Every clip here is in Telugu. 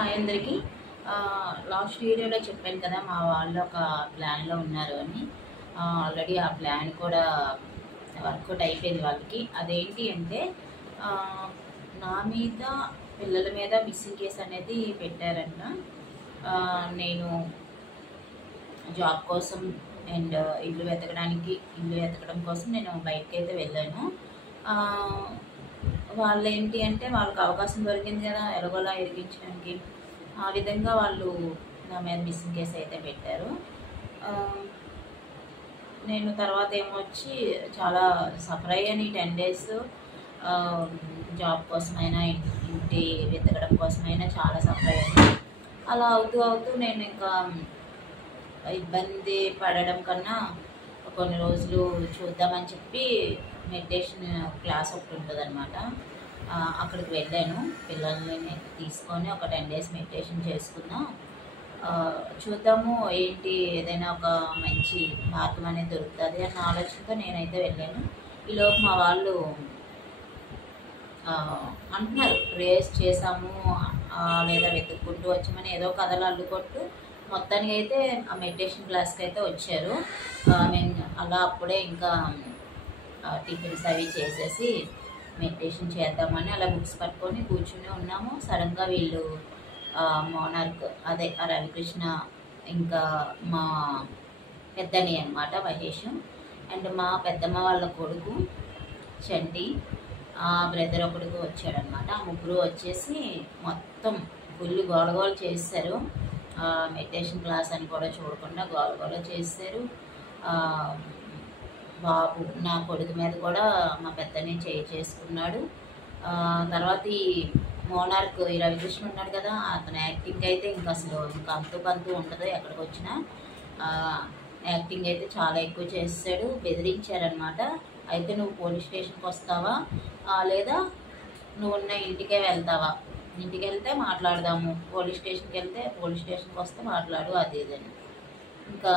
హాయ్ అందరికీ. లాస్ట్ వీడియోలో చెప్పాను కదా మా వాళ్ళు ఒక ప్లాన్లో ఉన్నారు అని. ఆల్రెడీ ఆ ప్లాన్ కూడా వర్కౌట్ అయిపోయింది వాళ్ళకి. అదేంటి అంటే నా మీద పిల్లల మీద మిస్సింగ్ కేసు అనేది పెట్టారంట. నేను జాబ్ కోసం అండ్ ఇల్లు వెతకడం కోసం నేను బయటకు అయితే వెళ్ళాను. వాళ్ళు ఏంటి అంటే వాళ్ళకి అవకాశం దొరికింది కదా ఎలాగోలా ఇరికించడానికి, ఆ విధంగా వాళ్ళు నా మీద మిస్సింగ్ కేసు అయితే పెట్టారు. నేను తర్వాత ఏమొచ్చి చాలా సఫర్ అయ్యాను ఈ 10 days. జాబ్ కోసమైనా ఇంటి వెతకడం కోసమైనా చాలా సఫర్ అయ్యాను. అలా అవుతూ నేను ఇంకా ఇబ్బంది పడడం కన్నా కొన్ని రోజులు చూద్దామని చెప్పి మెడిటేషన్ క్లాస్ ఒకటి ఉంటుంది అనమాట. అక్కడికి వెళ్ళాను. పిల్లల్ని తీసుకొని ఒక 10 days మెడిటేషన్ చేసుకుందాం, చూద్దాము ఏంటి ఏదైనా ఒక మంచి మార్గం అనేది దొరుకుతుంది అన్న ఆలోచనతో నేనైతే వెళ్ళాను. ఈలోపు మా వాళ్ళు అంటున్నారు రేస్ చేసాము లేదా వెతుక్కుంటూ వచ్చామని ఏదో కథలు అల్లుకొట్టు మొత్తానికి అయితే ఆ మెడిటేషన్ క్లాస్కి అయితే వచ్చారు. మేము అలా అప్పుడే ఇంకా టిఫిన్స్ అవి చేసేసి మెడిటేషన్ చేద్దామని అలా బుక్స్ పట్టుకొని కూర్చుని ఉన్నాము. సడన్గా వీళ్ళు మోనార్క్ అదే రవికృష్ణ, ఇంకా మా పెద్దని అనమాట మహేష్, అండ్ మా పెద్దమ్మ వాళ్ళ కొడుకు చంటి, ఆ బ్రదర్ ఒకడికి వచ్చాడనమాట. ఆ ముగ్గురు వచ్చేసి మొత్తం ఫుల్ గోలగోలు చేశారు. మెడిటేషన్ క్లాస్ అని కూడా చూడకుండా గోలగోల చేశారు. బాబు నా కొడుకు మీద కూడా మా పెద్దని చేసుకున్నాడు. తర్వాత ఈ మోనార్క్ ఈ రవికృష్ణ ఉన్నాడు కదా, అతని యాక్టింగ్ అయితే ఇంకా అసలు ఇంకా అంతు ఉండదు. ఎక్కడికి వచ్చినా యాక్టింగ్ అయితే చాలా ఎక్కువ చేస్తాడు. బెదిరించారనమాట. అయితే నువ్వు పోలీస్ స్టేషన్కి వస్తావా లేదా నువ్వు ఉన్న ఇంటికే వెళ్తావా, ఇంటికి వెళ్తే మాట్లాడదాము, పోలీస్ స్టేషన్కి వెళ్తే పోలీస్ స్టేషన్కి వస్తే మాట్లాడు అది ఇదని. ఇంకా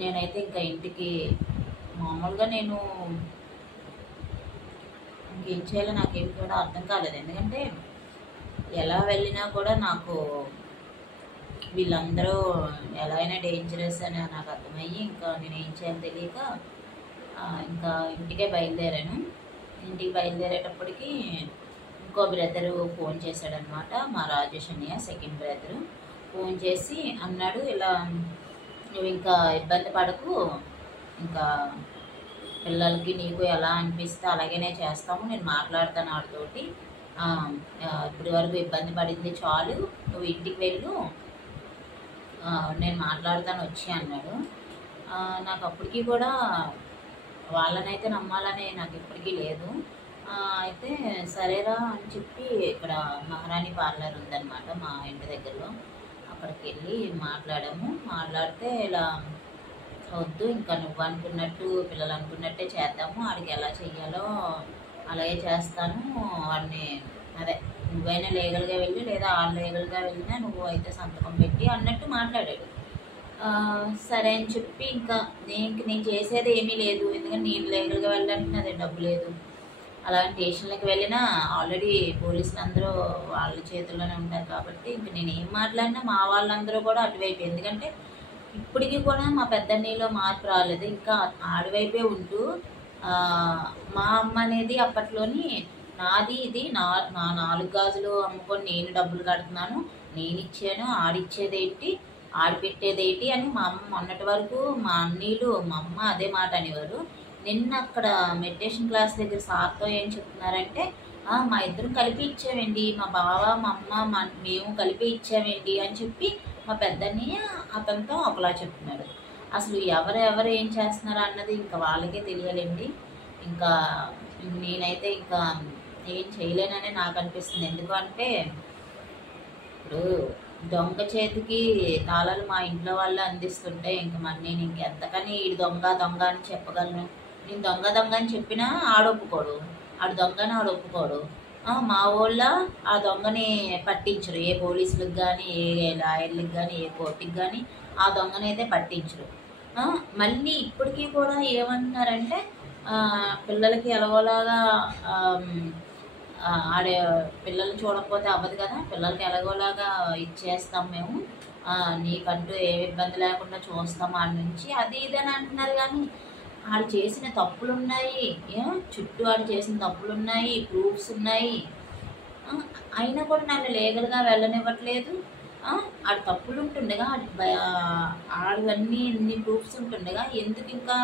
నేనైతే ఇంకా ఇంటికి మామూలుగా నేను ఇంకేం చేయాలో నాకేం కూడా అర్థం కాలేదు. ఎందుకంటే ఎలా వెళ్ళినా కూడా నాకు వీళ్ళందరూ ఎలా అయినా డేంజరస్ అని నాకు అర్థమయ్యి ఇంకా నేను ఏం చేయాలో తెలియక ఇంకా ఇంటికే బయలుదేరాను. ఇంటికి బయలుదేరేటప్పటికి ఇంకో బ్రదరు ఫోన్ చేశాడనమాట, మా రాజేష్ అన్నయ్య సెకండ్ బ్రదరు. ఫోన్ చేసి అన్నాడు, ఇలా నువ్వు ఇంకా ఇబ్బంది పడకు, ఇంకా పిల్లలకి నీకు ఎలా అనిపిస్తే అలాగనే చేస్తాము, నేను మాట్లాడతాను వాడితోటి, ఇప్పటి వరకు ఇబ్బంది పడింది చాలు, నువ్వు ఇంటికి వెళ్ళు, నేను మాట్లాడతాను వచ్చి అన్నాడు. నాకు అప్పటికి కూడా వాళ్ళనైతే నమ్మాలనే నాకు ఇప్పటికీ లేదు. అయితే సరేరా అని చెప్పి ఇక్కడ మహారాణి పార్లర్ ఉందన్నమాట మా ఇంటి దగ్గరలో, అక్కడికి వెళ్ళి మాట్లాడితే ఇలా వద్దు, ఇంకా నువ్వు అనుకున్నట్టు పిల్లలు అనుకున్నట్టే చేద్దాము, వాడికి ఎలా చెయ్యాలో అలాగే చేస్తాను, వాడిని అదే నువ్వైనా లీగల్గా వెళ్ళి లేదా ఆ లీగల్గా వెళ్ళినా నువ్వు అయితే సంతకం పెట్టి అన్నట్టు మాట్లాడాడు. సరే అని చెప్పి ఇంకా నేను చేసేది ఏమీ లేదు, ఎందుకంటే నేను లీగల్గా వెళ్ళడానికి నాదే డబ్బు లేదు. అలాంటి స్టేషన్లకు వెళ్ళినా ఆల్రెడీ పోలీసులు అందరూ వాళ్ళ చేతుల్లోనే ఉంటారు కాబట్టి ఇంక నేను ఏం మాట్లాడినా మా వాళ్ళందరూ కూడా అటువైపు, ఎందుకంటే ఇప్పటికీ కూడా మా పెద్దన్నీలో మార్పు రాలేదు, ఇంకా ఆడివైపే ఉంటూ మా అమ్మ అనేది అప్పట్లోని నాది ఇది నా 4 గాజులు అమ్ముకొని నేను డబ్బులు కడుతున్నాను, నేను ఇచ్చాను, ఆడిచ్చేదేంటి ఆడిపెట్టేదేంటి అని మా అమ్మ మొన్నటి వరకు మా అన్నీళ్ళు మా అమ్మ అదే మాట అనేవారు. నిన్న అక్కడ మెడిటేషన్ క్లాస్ దగ్గర సార్తో ఏం చెప్తున్నారంటే, మా ఇద్దరం కలిపి ఇచ్చామండి, మా బావ మా అమ్మ మేము కలిపి ఇచ్చామండి అని చెప్పి మా పెద్దన్నయ్య అతనితో ఒకలా చెప్తున్నాడు. అసలు ఎవరు ఏం చేస్తున్నారు అన్నది ఇంకా వాళ్ళకే తెలియాలండి. ఇంకా నేనైతే ఇంకా ఏం చేయలేనని నాకు అనిపిస్తుంది. ఎందుకంటే ఇప్పుడు దొంగ చేతికి తాళాలు మా ఇంట్లో వాళ్ళు అందిస్తుంటే ఇంకా మరి నేను ఇంకెంతకని ఈడు దొంగ అని చెప్పగలను. నేను దొంగ అని చెప్పినా ఆడొప్పుకోడు, ఆడు ఒప్పుకోడు. మా ఊళ్ళ ఆ దొంగని పట్టించరు, ఏ పోలీసులకు కానీ ఏ లాయర్లకు కానీ ఏ కోర్టుకి కానీ ఆ దొంగని అయితే పట్టించరు. మళ్ళీ ఇప్పటికీ కూడా ఏమంటున్నారంటే పిల్లలకి ఎలాగోలాగా ఆడే పిల్లలు చూడకపోతే అవ్వదు కదా, పిల్లలకి ఎలాగోలాగా ఇచ్చేస్తాం మేము, నీకంటూ ఏ ఇబ్బంది లేకుండా చూస్తాం ఆడ నుంచి అది ఇదని అంటున్నారు. కానీ ఆడు చేసిన తప్పులు ఉన్నాయి, చుట్టూ ఆడు చేసిన తప్పులు ఉన్నాయి, ప్రూఫ్స్ ఉన్నాయి, అయినా కూడా నన్ను లీగల్గా వెళ్ళనివ్వట్లేదు. ఆడు తప్పులు ఉంటుండగా ఆడు ఎన్ని ప్రూఫ్స్ ఉంటుండగా ఎందుకు ఇంకా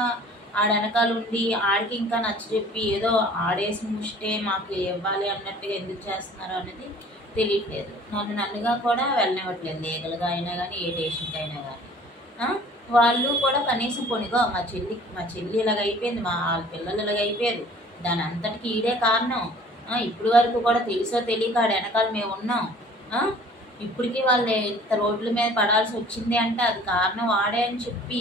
ఆడ వెనకాల ఉండి ఆడికి ఇంకా నచ్చజెప్పి ఏదో ఆడేసి ముష్టే మాకు ఇవ్వాలి అన్నట్టుగా ఎందుకు చేస్తున్నారు అనేది తెలియట్లేదు. నన్నుగా కూడా వెళ్ళనివ్వట్లేదు లీగల్గా అయినా కానీ, ఏ స్టేషన్కి అయినా కానీ. వాళ్ళు కూడా కనీసం కొనిగో మా చెల్లి ఇలాగ అయిపోయింది, మా వాళ్ళ పిల్లలు ఇలాగ అయిపోయారు, దాని అంతటికి ఈడే కారణం, ఇప్పుడు వరకు కూడా తెలుసో తెలియక ఆడ వెనకాల మేము ఉన్నాం, ఇప్పటికీ వాళ్ళు ఇంత రోడ్ల మీద పడాల్సి వచ్చింది అంటే అది కారణం వాడే అని చెప్పి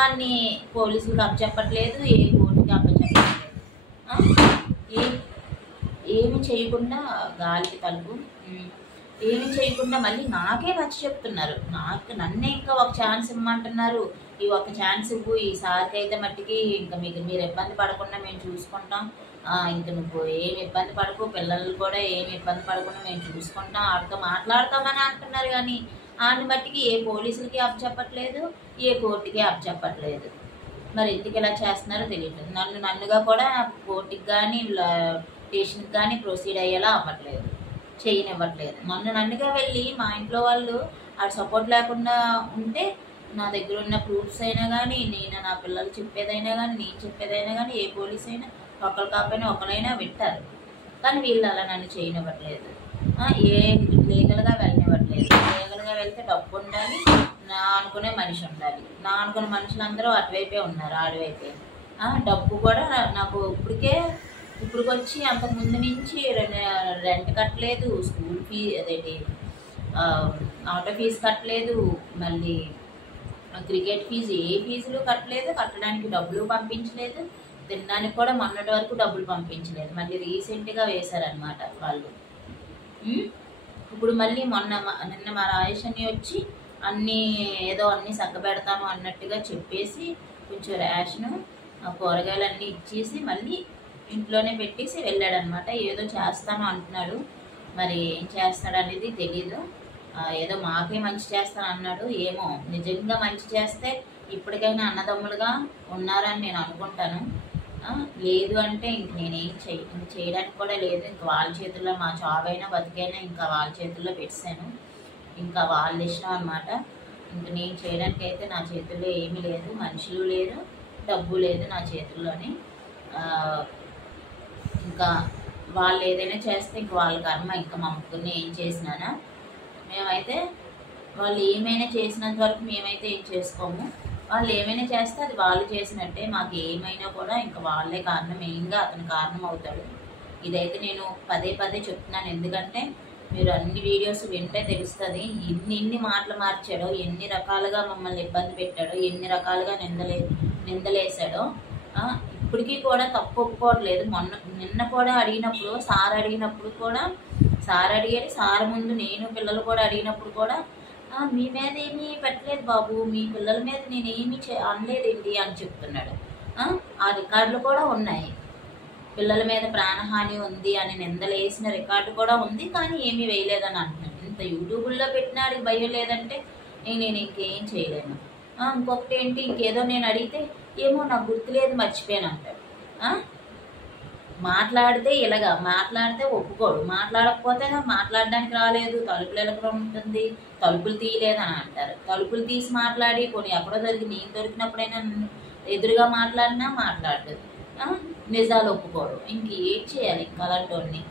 అన్ని పోలీసులకు అప్పచెప్పట్లేదు, ఏ కోర్టుకి అప్పచెప్పట్లేదు, ఏమి చేయకుండా గాలికి తలుపు ఏమి చేయకుండా మళ్ళీ నాకే నచ్చి చెప్తున్నారు. నన్నే ఇంకా ఒక ఛాన్స్ ఇమ్మంటున్నారు. ఈ ఒక ఛాన్స్ ఇవ్వు, ఈసారికి అయితే మట్టికి ఇంకా మీరు ఇబ్బంది పడకుండా మేము చూసుకుంటాం, ఇంక నువ్వు ఏమి ఇబ్బంది పడకు, పిల్లలు కూడా ఏమి ఇబ్బంది పడకుండా మేము చూసుకుంటాం, ఆడితో మాట్లాడతామని అంటున్నారు. కానీ ఆడిని బట్టికి ఏ పోలీసులకి అప్పచెప్పట్లేదు, ఏ కోర్టుకి అప్పచెప్పట్లేదు. మరి ఎందుకు ఇలా చేస్తున్నారో తెలియట్లేదు. నన్నుగా కూడా కోర్టుకి కానీ స్టేషన్కి కానీ ప్రొసీడ్ అయ్యేలా అవ్వట్లేదు, చేయనివ్వట్లేదు. నన్నుగా వెళ్ళి మా ఇంట్లో వాళ్ళు ఆడ సపోర్ట్ లేకుండా ఉంటే నా దగ్గర ఉన్న ప్రూఫ్స్ అయినా కానీ, నేను నా పిల్లలు చెప్పేదైనా కానీ, నేను చెప్పేదైనా కానీ, ఏ పోలీస్ అయినా ఒకరు కాకపోయినా ఒకరైనా వింటారు. కానీ వీళ్ళు అలా నన్ను చేయనివ్వట్లేదు, ఏ లీగల్గా వెళ్ళనివ్వట్లేదు. లీగల్గా వెళ్తే డబ్బు ఉండాలి, నా అనుకునే మనిషి ఉండాలి. నా అనుకునే మనుషులందరూ అటువైపే ఉన్నారు, ఆడివైపే. డబ్బు కూడా నాకు ఇప్పుడుకి వచ్చి అంతకుముందు నుంచి రెంట్ కట్టలేదు, స్కూల్ అదేంటి ఆటో ఫీజు కట్టలేదు, మళ్ళీ క్రికెట్ ఫీజు, ఏ ఫీజులు కట్టలేదు, కట్టడానికి డబ్బులు పంపించలేదు, తినడానికి కూడా మొన్నటి వరకు డబ్బులు పంపించలేదు. మళ్ళీ రీసెంట్గా వేశారనమాట వాళ్ళు. ఇప్పుడు మళ్ళీ నిన్న మా రాజేష్ వచ్చి అన్నీ చక్కబెడతాను అన్నట్టుగా చెప్పేసి కొంచెం రేషను కూరగాయలు అన్నీ ఇచ్చేసి మళ్ళీ ఇంట్లోనే పెట్టేసి వెళ్ళాడనమాట. ఏదో చేస్తాను అంటున్నాడు, మరి ఏం చేస్తాడు అనేది తెలీదు. ఏదో మాకే మంచి చేస్తాను అన్నాడు, ఏమో నిజంగా మంచి చేస్తే ఇప్పటికైనా అన్నదమ్ములుగా ఉన్నారని నేను అనుకుంటాను. లేదు అంటే ఇంక నేనేం చేయడానికి కూడా లేదు. ఇంక వాళ్ళ చేతుల్లో మా చావైనా బతికైనా ఇంకా వాళ్ళ చేతుల్లో పెట్టాను, ఇంకా వాళ్ళ ఇష్టం అనమాట. ఇంక నేను చేయడానికి అయితే నా చేతుల్లో ఏమీ లేదు, మనుషులు లేరు, డబ్బు లేదు నా చేతుల్లోని. ఇంకా వాళ్ళు ఏదైనా చేస్తే ఇంక వాళ్ళ కర్మ, ఇంకా మా ముగ్గురిని ఏం చేసినానా. మేమైతే వాళ్ళు ఏమైనా చేసినంత వరకు మేమైతే ఏం చేసుకోము, వాళ్ళు ఏమైనా చేస్తే అది వాళ్ళు చేసినట్టే. మాకు ఏమైనా కూడా ఇంకా వాళ్ళే కారణం, మెయిన్గా అతను కారణం అవుతాడు. ఇదైతే నేను పదే చెప్తున్నాను, ఎందుకంటే మీరు అన్ని వీడియోస్ వింటే తెలుస్తుంది ఎన్ని మాటలు మార్చాడో, ఎన్ని రకాలుగా మమ్మల్ని ఇబ్బంది పెట్టాడో, ఎన్ని రకాలుగా నిందలేసాడో. ఇప్పటికీ కూడా తప్పు ఒప్పుకోవట్లేదు. నిన్న కూడా అడిగినప్పుడు సార్ అడిగారు, సార్ ముందు నేను పిల్లలు కూడా అడిగినప్పుడు కూడా మీ మీద ఏమీ పెట్టలేదు బాబు, మీ పిల్లల మీద నేనేమీ అనలేదండి అని చెప్తున్నాడు. ఆ రికార్డులు కూడా ఉన్నాయి, పిల్లల మీద ప్రాణహాని ఉంది అని నిందలేసిన రికార్డు కూడా ఉంది, కానీ ఏమీ వేయలేదని అంటున్నాడు. ఇంత యూట్యూబ్లో పెట్టినాడు భయం లేదంటే నేను ఇంకేం చేయలేను. ఇంకొకటి ఏంటి, ఇంకేదో నేను అడిగితే ఏమో నాకు గుర్తులేదు మర్చిపోయాను అంటాడు. మాట్లాడితే మాట్లాడితే ఒప్పుకోడు, మాట్లాడకపోతే మాట్లాడడానికి రాలేదు, తలుపులు ఎలకడం ఉంటుంది, తలుపులు తీయలేదని అంటారు. తలుపులు తీసి మాట్లాడి కొన్ని ఎక్కడో నేను దొరికినప్పుడైనా ఎదురుగా మాట్లాడినా మాట్లాడదు, నిజాలు ఒప్పుకోడు. ఇంక ఏం చేయాలి ఇంకా అలాంటి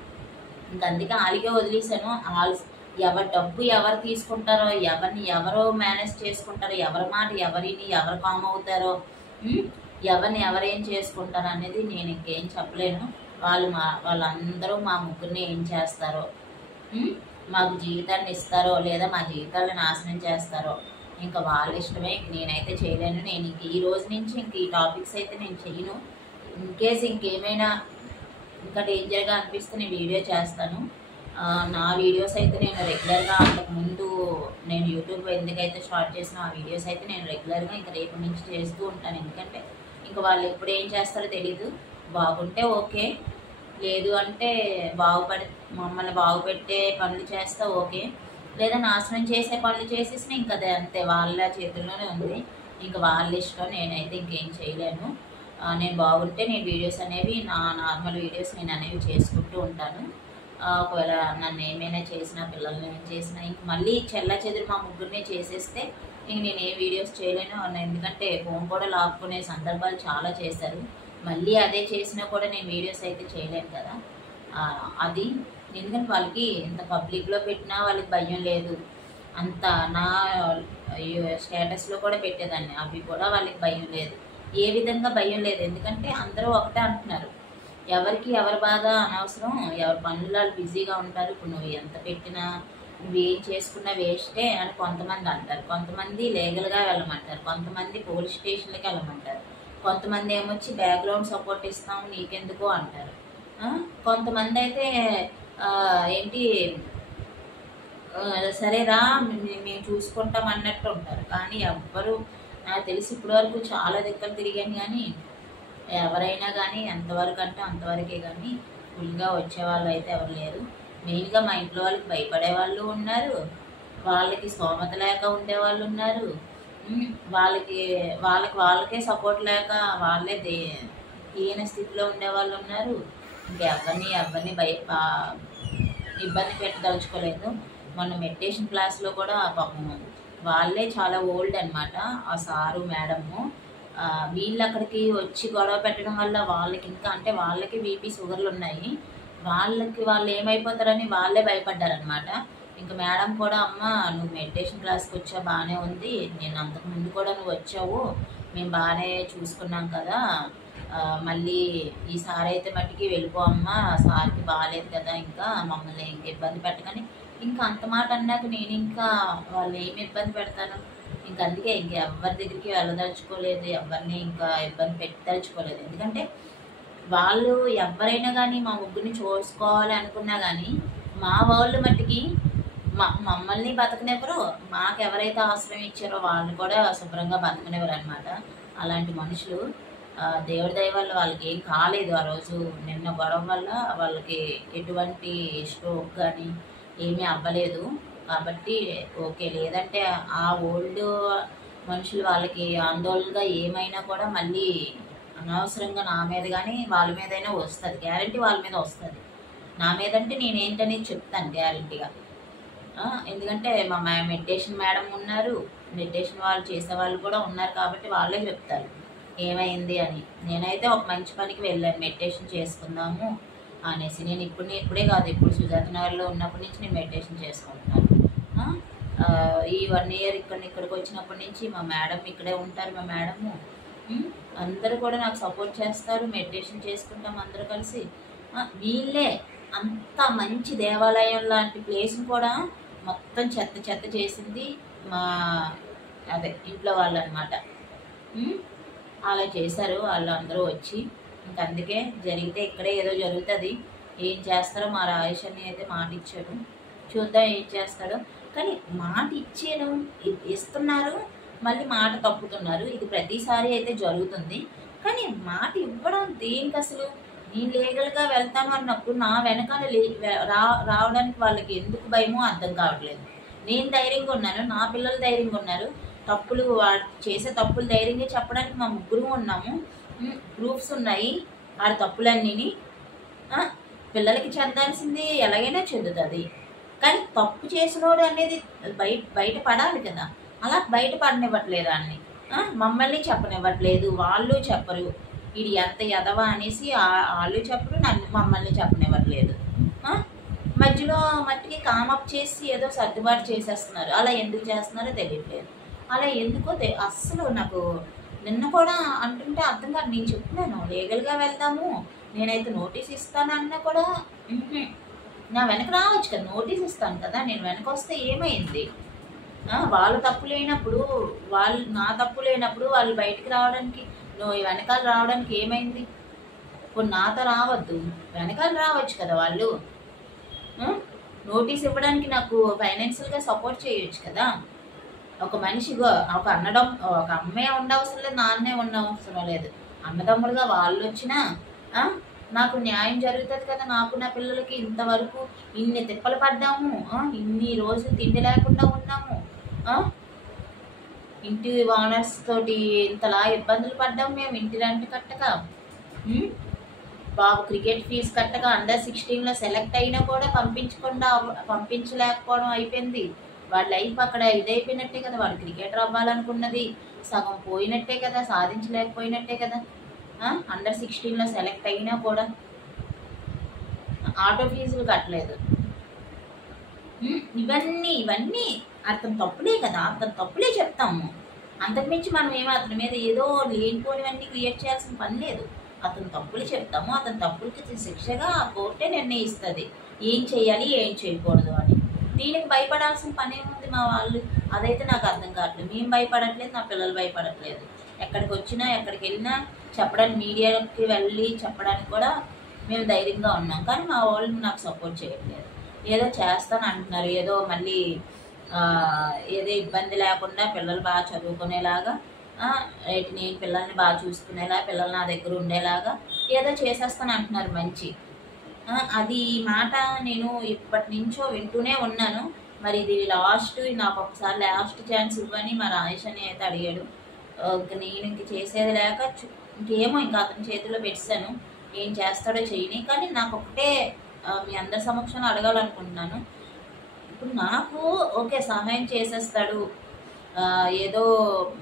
అందుకే ఆలిగే వదిలేశాను. ఎవరి డబ్బు ఎవరు తీసుకుంటారో, ఎవరు మేనేజ్ చేసుకుంటారో, ఎవరి మాట ఎవరు కామ్ అవుతారో, ఎవరిని ఎవరేం చేసుకుంటారో అనేది నేను ఇంకేం చెప్పలేను. వాళ్ళందరూ మా ముగ్గురిని ఏం చేస్తారో, మాకు జీవితాన్ని ఇస్తారో లేదా మా జీవితాలను నాశనం చేస్తారో ఇంకా వాళ్ళ ఇష్టమే. నేనైతే చేయలేను. నేను ఇంక ఈ రోజు నుంచి ఇంక ఈ టాపిక్స్ అయితే నేను చెయ్యను. ఇన్కేస్ ఇంకేమైనా ఇంకా డేంజర్గా అనిపిస్తే నేను వీడియో చేస్తాను. నా వీడియోస్ అయితే నేను రెగ్యులర్గా అంతకుముందు నేను యూట్యూబ్ ఎందుకైతే స్టార్ట్ చేసిన ఆ వీడియోస్ అయితే నేను రెగ్యులర్గా ఇంకా రేపటి నుంచి చేస్తూ ఉంటాను. ఎందుకంటే ఇంకా వాళ్ళు ఎప్పుడు ఏం చేస్తారో తెలీదు. బాగుంటే ఓకే, లేదు అంటే మమ్మల్ని బాగుపెట్టే పనులు చేస్తా ఓకే, లేదా నాశనం చేసే పనులు చేసేసిన ఇంకా అదే అంతే, వాళ్ళ చేతుల్లోనే ఉంది. ఇంకా వాళ్ళ ఇష్టం, నేనైతే ఇంకేం చేయలేను. నేను బాగుంటే నేను వీడియోస్ అనేవి, నా నార్మల్ వీడియోస్ నేను అనేవి చేసుకుంటూ ఉంటాను. ఒకవేళ నన్ను ఏమైనా చేసినా, పిల్లల్ని ఏం చేసినా, ఇంక మళ్ళీ చెల్లాచెదురు మా ముగ్గురిని చేసేస్తే ఇంక నేను ఏ వీడియోస్ చేయలేను. ఎందుకంటే ఫోన్ కూడా లాక్కునే సందర్భాలు చాలా చేశారు. మళ్ళీ అదే చేసినా కూడా నేను వీడియోస్ అయితే చేయలేను కదా. అది ఎందుకంటే వాళ్ళకి ఇంత పబ్లిక్లో పెట్టినా వాళ్ళకి భయం లేదు. అంత నా స్టేటస్లో కూడా పెట్టేదాన్ని, అవి కూడా వాళ్ళకి భయం లేదు. ఏ విధంగా భయం లేదు, ఎందుకంటే అందరూ ఒకటే అంటున్నారు. ఎవరికి ఎవరి బాధ అనవసరం, ఎవరి పనులు బిజీగా ఉంటారు. ఇప్పుడు నువ్వు ఎంత పెట్టినా, నువ్వేం చేసుకున్నా వేస్టే అని కొంతమంది అంటారు. కొంతమంది లీగల్గా వెళ్ళమంటారు, కొంతమంది పోలీస్ స్టేషన్లకి వెళ్ళమంటారు, కొంతమంది ఏమొచ్చి బ్యాక్గ్రౌండ్ సపోర్ట్ ఇస్తాం నీకెందుకు అంటారు. కొంతమంది అయితే ఏంటి సరేరా మేము చూసుకుంటాం అన్నట్టు ఉంటారు. కానీ ఎవ్వరు, నాకు తెలిసి ఇప్పటి వరకు చాలా దగ్గర తిరిగాను, కానీ ఎవరైనా కానీ ఎంతవరకు అంటే అంతవరకే, కానీ ఫుల్గా వచ్చేవాళ్ళు అయితే ఎవరు లేరు. మెయిన్గా మా ఇంట్లో వాళ్ళకి భయపడే వాళ్ళు ఉన్నారు, వాళ్ళకి స్తోమత లేక ఉండేవాళ్ళు ఉన్నారు, వాళ్ళకే సపోర్ట్ లేక వాళ్ళే దీన స్థితిలో ఉండేవాళ్ళు ఉన్నారు. ఇంకెవరిని ఇబ్బంది పెట్టదలుచుకోలేదు. మొన్న మెడిటేషన్ క్లాస్లో కూడా పాపం వాళ్ళే చాలా ఓల్డ్ అనమాట, ఆ సారు మేడము. వీళ్ళు అక్కడికి వచ్చి గొడవ పెట్టడం వల్ల వాళ్ళకి ఇంకా, అంటే వాళ్ళకి బీపీ షుగర్లు ఉన్నాయి, వాళ్ళు ఏమైపోతారని వాళ్ళే భయపడ్డారనమాట. ఇంకా మేడం కూడా, అమ్మ నువ్వు మెడిటేషన్ క్లాస్కి వచ్చా బాగానే ఉంది, నేను అంతకుముందు కూడా నువ్వు వచ్చావు, మేము బాగానే చూసుకున్నాం కదా, మళ్ళీ ఈసారి అయితే మట్టికి వెళ్ళిపో అమ్మ, సార్కి బాగాలేదు కదా, ఇంకా మమ్మల్ని ఇంక ఇబ్బంది పెట్టకని. ఇంకా అంత మాట అన్నాక నేను ఇంకా వాళ్ళు ఏమి ఇబ్బంది పెడతాను, ఇంక అందుకే ఎవరి దగ్గరికి వెళ్ళదలుచుకోలేదు, ఎవరిని ఇంకా ఇబ్బంది పెట్టదలుచుకోలేదు. ఎందుకంటే వాళ్ళు ఎవరైనా కానీ మా ముగ్గురిని చూసుకోవాలి అనుకున్నా కానీ మా వాళ్ళు మట్టికి మమ్మల్ని బతకనివ్వరు, మాకు ఎవరైతే ఆశ్రయం ఇచ్చారో వాళ్ళు కూడా శుభ్రంగా బతకనివ్వరు అనమాట. అలాంటి మనుషులు. దేవుడి దయ వల్ల వాళ్ళకి ఏం కాలేదు. ఆ రోజు నిన్న గొడవ వల్ల వాళ్ళకి ఎటువంటి స్ట్రోక్ కానీ ఏమీ అవ్వలేదు కాబట్టి ఓకే. లేదంటే ఆ ఓల్డ్ మనుషులు వాళ్ళకి ఆందోళనగా ఏమైనా కూడా మళ్ళీ అనవసరంగా నా మీద కానీ వాళ్ళ మీదైనా వస్తుంది, గ్యారంటీ వాళ్ళ మీద వస్తుంది. నా మీద అంటే నేనేంటనేది చెప్తాను గ్యారంటీగా. ఎందుకంటే మా మెడిటేషన్ మేడం ఉన్నారు, మెడిటేషన్ వాళ్ళు చేసేవాళ్ళు కూడా ఉన్నారు కాబట్టి వాళ్ళే చెప్తారు ఏమైంది అని. నేనైతే ఒక మంచి పనికి వెళ్ళాను, మెడిటేషన్ చేసుకుందాము అనేసి. నేను ఇప్పుడే కాదు, ఇప్పుడు సుజాత నగర్లో ఉన్నప్పటి నుంచి నేను మెడిటేషన్ చేసుకుంటున్నాను. ఈ 1 year ఇక్కడికి వచ్చినప్పటి నుంచి మా మేడం ఇక్కడే ఉంటారు. మా మేడము అందరూ కూడా నాకు సపోర్ట్ చేస్తారు, మెడిటేషన్ చేసుకుంటాం అందరూ కలిసి. వీళ్ళే అంత మంచి దేవాలయం లాంటి ప్లేస్ని కూడా మొత్తం చెత్త చేసింది మా ఇంట్లో వాళ్ళు అనమాట. అలా చేశారు వాళ్ళు అందరూ వచ్చి. ఇంక అందుకే జరిగితే ఇక్కడే ఏదో జరుగుతుంది. ఏం చేస్తారో మా రాయేషన్ని అయితే మాట ఇచ్చాడు, చూద్దాం ఏం చేస్తాడో. కానీ మాట ఇస్తున్నారు, మళ్ళీ మాట తప్పుతున్నారు. ఇది ప్రతిసారి అయితే జరుగుతుంది. కానీ మాట ఇవ్వడం దేనికి అసలు? నేను లీగల్గా వెళ్తాను అన్నప్పుడు నా వెనకాల రావడానికి వాళ్ళకి ఎందుకు భయమో అర్థం కావట్లేదు. నేను ధైర్యంగా ఉన్నాను, నా పిల్లలు ధైర్యంగా ఉన్నారు. తప్పులు చేసే తప్పులు ధైర్యంగా చెప్పడానికి మా ముగ్గురు ఉన్నాము, ప్రూఫ్స్ ఉన్నాయి. ఆ తప్పులన్నీ పిల్లలకి చెందాల్సింది ఎలాగైనా చెందుతుంది. కానీ తప్పు చేసినోడు అనేది బయట పడాలి కదా, అలా బయట పడనివ్వట్లేదు. అన్ని మమ్మల్ని చెప్పనివ్వట్లేదు, వాళ్ళు చెప్పరు. ఇది ఎంత ఎదవా అనేసి వాళ్ళు చెప్పరు, మమ్మల్ని చెప్పనివ్వట్లేదు. మధ్యలో మట్టికి కామప్ చేసి ఏదో సర్దుబాటు చేసేస్తున్నారు. అలా ఎందుకు చేస్తున్నారో తెలియట్లేదు. అలా ఎందుకో అస్సలు నాకు నిన్న కూడా అంటుంటే అర్థం కాదు. నేను చెప్తున్నాను లీగల్గా వెళ్దాము, నేనైతే నోటీస్ ఇస్తాను అన్నా కూడా నా వెనక రావచ్చు కదా, నోటీస్ ఇస్తాను కదా, నేను వెనక వస్తే ఏమైంది? వాళ్ళు తప్పు లేనప్పుడు, నా తప్పు లేనప్పుడు వాళ్ళు బయటికి రావడానికి, వెనకాల రావడానికి ఏమైంది? ఇప్పుడు నాతో రావద్దు, వెనకాల రావచ్చు కదా వాళ్ళు. నోటీస్ ఇవ్వడానికి నాకు ఫైనాన్షియల్గా సపోర్ట్ చేయొచ్చు కదా. ఒక మనిషిగా ఒక అమ్మే ఉండవసరం లేదు, నాన్నే ఉండవసరం లేదు. అన్నదమ్ముడుగా వాళ్ళు వచ్చినా నాకు న్యాయం జరుగుతుంది కదా, నాకు నా పిల్లలకి. ఇంతవరకు ఇన్ని తిప్పలు పడ్డాము, ఇన్ని రోజులు తిండి లేకుండా ఉన్నాము, ఇంటి ఓనర్స్ తోటి ఇంతలా ఇబ్బందులు పడ్డాము మేము, ఇంటి రెంట్ కట్టక, బాబు క్రికెట్ ఫీజు కట్టక, అండర్ 16లో సెలెక్ట్ అయినా కూడా పంపించలేకపోవడం అయిపోయింది. వాడి లైఫ్ అక్కడ ఇదైపోయినట్టే కదా, వాడు క్రికెటర్ అవ్వాలనుకున్నది సగం పోయినట్టే కదా, సాధించలేకపోయినట్టే కదా. అండర్ 16లో సెలెక్ట్ అయినా కూడా ఆటో ఫీజులు కట్టలేదు. ఇవన్నీ అతని తప్పులే కదా, అతని తప్పులే చెప్తాము. అంతకుమించి మనం ఏమో అతని మీద ఏదో లేనిపోనివన్నీ క్రియేట్ చేయాల్సిన పని లేదు. అతని తప్పులు చెప్తాము, అతని తప్పులకి శిక్షగా కోర్టే నిర్ణయిస్తుంది ఏం చేయాలి ఏం చేయకూడదు అని. దీనికి భయపడాల్సిన పని ఏముంది మా వాళ్ళు? అదైతే నాకు అర్థం కావట్లేదు. మేము భయపడట్లేదు, నా పిల్లలు భయపడట్లేదు. ఎక్కడికి వచ్చినా ఎక్కడికి వెళ్ళినా చెప్పడానికి, మీడియాకి వెళ్ళి చెప్పడానికి కూడా మేము ధైర్యంగా ఉన్నాం. కానీ మా వాళ్ళు నాకు సపోర్ట్ చేయట్లేదు. ఏదో చేస్తాను అంటున్నారు, ఏదో మళ్ళీ ఏదో ఇబ్బంది లేకుండా పిల్లలు బాగా చదువుకునేలాగా, నేను పిల్లల్ని బాగా చూసుకునేలా, పిల్లలు నా దగ్గర ఉండేలాగా ఏదో చేసేస్తాను అంటున్నారు. మంచి అది మాట నేను ఇప్పటి నుంచో వింటూనే ఉన్నాను. మరి ఇది నాకు ఒకసారి లాస్ట్ ఛాన్స్ ఇవ్వని మా రాజేష్ అని అయితే అడిగాడు. నేను ఇంక చేసేది లేక ఇంకేమో ఇంకా అతని చేతిలో పెట్టాను, ఏం చేస్తాడో చేయని. కానీ నాకు ఒకటే మీ అందరి సమక్షంలో అడగాలనుకుంటున్నాను. ఇప్పుడు నాకు ఓకే సహాయం చేసేస్తాడు, ఏదో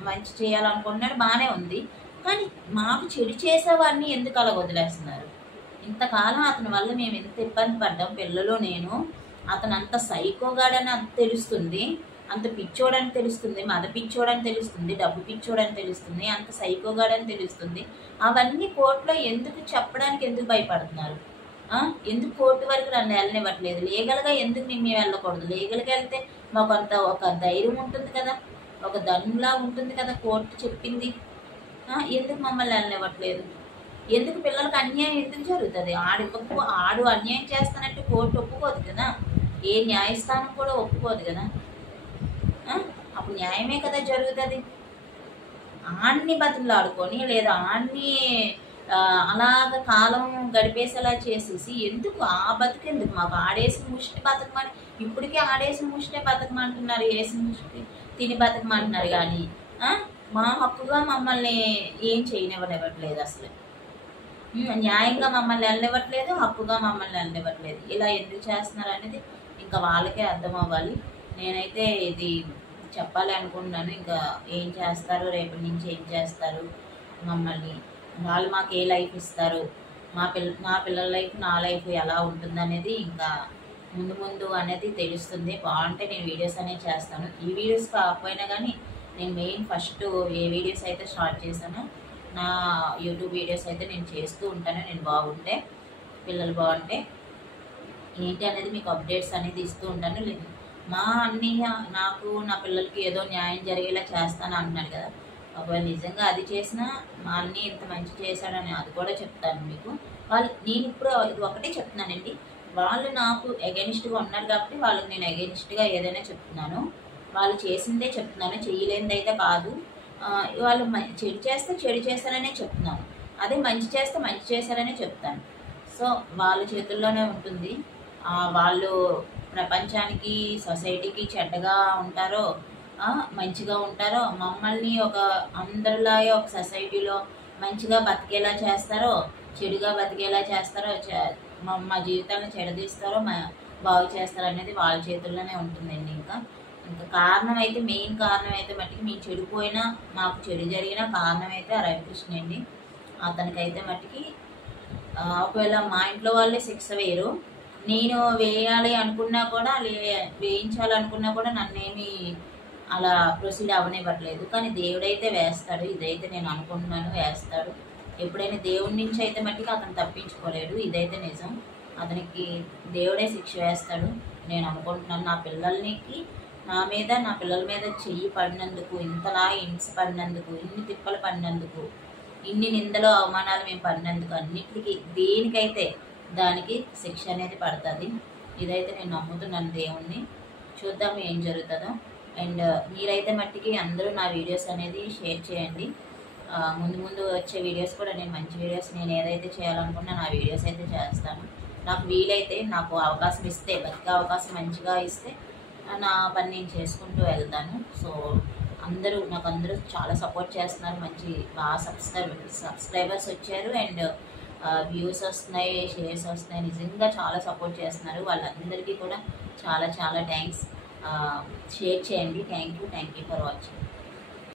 మంచి చేయాలనుకుంటున్నాడు, బాగానే ఉంది. కానీ మాకు చెడు చేసేవాడిని ఎందుకు అలా వదిలేస్తున్నారు? ఇంతకాలం అతని వల్ల మేము ఎంత ఇబ్బంది పడ్డాం, పిల్లలు నేను. అతను అంత సైకోగాడని అంత తెలుస్తుంది, అంత పిచ్చోడని తెలుస్తుంది, మద పిచ్చోడని తెలుస్తుంది, డబ్బు పిచ్చోడని తెలుస్తుంది, అంత సైకోగాడని తెలుస్తుంది. అవన్నీ కోర్టులో ఎందుకు చెప్పడానికి ఎందుకు భయపడుతున్నారు? ఎందుకు కోర్టు వరకు నన్ను వెళ్ళనివ్వట్లేదు? లీగల్గా ఎందుకు మేము వెళ్ళకూడదు? లీగల్గా వెళ్తే మాకు అంత ఒక ధైర్యం ఉంటుంది కదా, ఒక దండులా ఉంటుంది కదా. కోర్టు చెప్పింది ఎందుకు మమ్మల్ని వెళ్ళనివ్వట్లేదు? ఎందుకు పిల్లలకు అన్యాయం ఎందుకు జరుగుతుంది? ఆడు అన్యాయం చేస్తానంటే కోర్టు ఒప్పుకోదు కదా, ఏ న్యాయస్థానం కూడా ఒప్పుకోదు కదా. అప్పుడు న్యాయమే కదా జరుగుతుంది. ఆడిని బతులాడుకొని లేదా ఆడిని అలాగ కాలం గడిపేసేలా చేసేసి ఎందుకు ఆ బతుకెందుకు? మాకు ఆడేసిన ముష్టి బతకమని, ఇప్పటికే ఆడేసిన ముష్టే బతకమంటున్నారు, వేసిన ముష్టి తిని బతకమంటున్నారు. కానీ మా హక్కుగా మమ్మల్ని ఏం చేయనివ్వనివ్వట్లేదు. అసలు న్యాయంగా మమ్మల్ని వెళ్ళనివ్వట్లేదు, హక్కుగా మమ్మల్ని వెళ్ళనివ్వట్లేదు. ఇలా ఎందుకు చేస్తున్నారు అనేది ఇంకా వాళ్ళకే అర్థం అవ్వాలి. నేనైతే ఇది చెప్పాలి అనుకుంటున్నాను. ఇంకా ఏం చేస్తారు, రేపటి నుంచి ఏం చేస్తారు మమ్మల్ని, వాళ్ళు మాకు ఏ లైఫ్ ఇస్తారు, నా పిల్లల లైఫ్ నా లైఫ్ ఎలా ఉంటుంది అనేది ఇంకా ముందు అనేది తెలుస్తుంది. బాగుంటే నేను వీడియోస్ అనేవి చేస్తాను. ఈ వీడియోస్ కాకపోయినా కానీ నేను మెయిన్ ఫస్ట్ ఏ వీడియోస్ అయితే స్టార్ట్ చేశానో నా యూట్యూబ్ వీడియోస్ అయితే నేను చేస్తూ ఉంటాను. నేను బాగుంటే, పిల్లలు బాగుంటే ఏంటి అనేది మీకు అప్డేట్స్ అనేది ఇస్తూ ఉంటాను. మా అన్నయ్య నాకు నా పిల్లలకి ఏదో న్యాయం జరిగేలా చేస్తాను అంటున్నాడు కదా, ఒకవేళ నిజంగా అది చేసినా మా అన్నయ్య ఇంత మంచి చేశాడని అది కూడా చెప్తాను మీకు. నేను ఇప్పుడు ఇది ఒకటే చెప్తున్నానండి, వాళ్ళు నాకు అగెనిస్ట్గా ఉన్నారు కాబట్టి వాళ్ళకి నేను అగెనిస్ట్గా ఏదైనా చెప్తున్నాను. వాళ్ళు చేసిందే చెప్తున్నాను, చేయలేనిదైతే కాదు. వాళ్ళు చెడు చేస్తే చెడు చేశారనే చెప్తున్నాను, అదే మంచి చేస్తే మంచి చేశారనే చెప్తాను. సో వాళ్ళ చేతుల్లోనే ఉంటుంది. వాళ్ళు ప్రపంచానికి సొసైటీకి చెడ్డగా ఉంటారో మంచిగా ఉంటారో, మమ్మల్ని ఒక అందరిలాగే ఒక సొసైటీలో మంచిగా బతికేలా చేస్తారో చెడుగా బతికేలా చేస్తారో, మా జీవితాన్ని చెడదీస్తారో బాగు చేస్తారో అనేది వాళ్ళ చేతుల్లోనే ఉంటుందండి. ఇంకా కారణం అయితే, మెయిన్ కారణం అయితే మట్టికి మేము చెడిపోయినా, మాకు చెడు జరిగిన కారణం అయితే ఆ రవికృష్ణ అండి. అతనికైతే మట్టికి ఒకవేళ మా ఇంట్లో వాళ్ళే శిక్ష వేయరు, నేను వేయాలి అనుకున్నా కూడా, వేయించాలనుకున్నా కూడా నన్నేమి అలా ప్రొసీడ్ అవ్వనివ్వట్లేదు. కానీ దేవుడైతే వేస్తాడు, ఇదైతే నేను అనుకుంటున్నాను, వేస్తాడు. ఎప్పుడైనా దేవుడి నుంచి అయితే మట్టికి అతను తప్పించుకోలేడు, ఇదైతే నిజం. అతనికి దేవుడే శిక్ష వేస్తాడు నేను అనుకుంటున్నాను. నా పిల్లలకి నా మీద, నా పిల్లల మీద చెయ్యి పడినందుకు, ఇంతలా హింస పడినందుకు, ఇన్ని తిప్పలు పడినందుకు, ఇన్ని నిందలు అవమానాలు మేము పడినందుకు, అన్నిటికీ దేనికైతే దానికి శిక్ష అనేది పడుతుంది. ఇదైతే నేను నమ్ముతున్నాను దేవుణ్ణి. చూద్దాం ఏం జరుగుతుందో. అండ్ మీరైతే మట్టికి అందరూ నా వీడియోస్ అనేది షేర్ చేయండి. ముందు ముందు వచ్చే వీడియోస్ కూడా నేను మంచి వీడియోస్ నేను ఏదైతే చేయాలనుకున్నా నా వీడియోస్ అయితే చేస్తాను. నాకు వీలైతే నాకు అవకాశం ఇస్తే బతికే అవకాశం మంచిగా ఇస్తే నా పని నేను చేసుకుంటూ వెళ్తాను. సో నాకు అందరూ చాలా సపోర్ట్ చేస్తున్నారు. మంచి బాగా సబ్స్క్రైబర్స్ వచ్చారు అండ్ వ్యూస్ వస్తున్నాయి, షేర్స్ వస్తున్నాయి. నిజంగా చాలా సపోర్ట్ చేస్తున్నారు. వాళ్ళందరికీ కూడా చాలా చాలా థ్యాంక్స్. షేర్ చేయండి. Thank you for watching.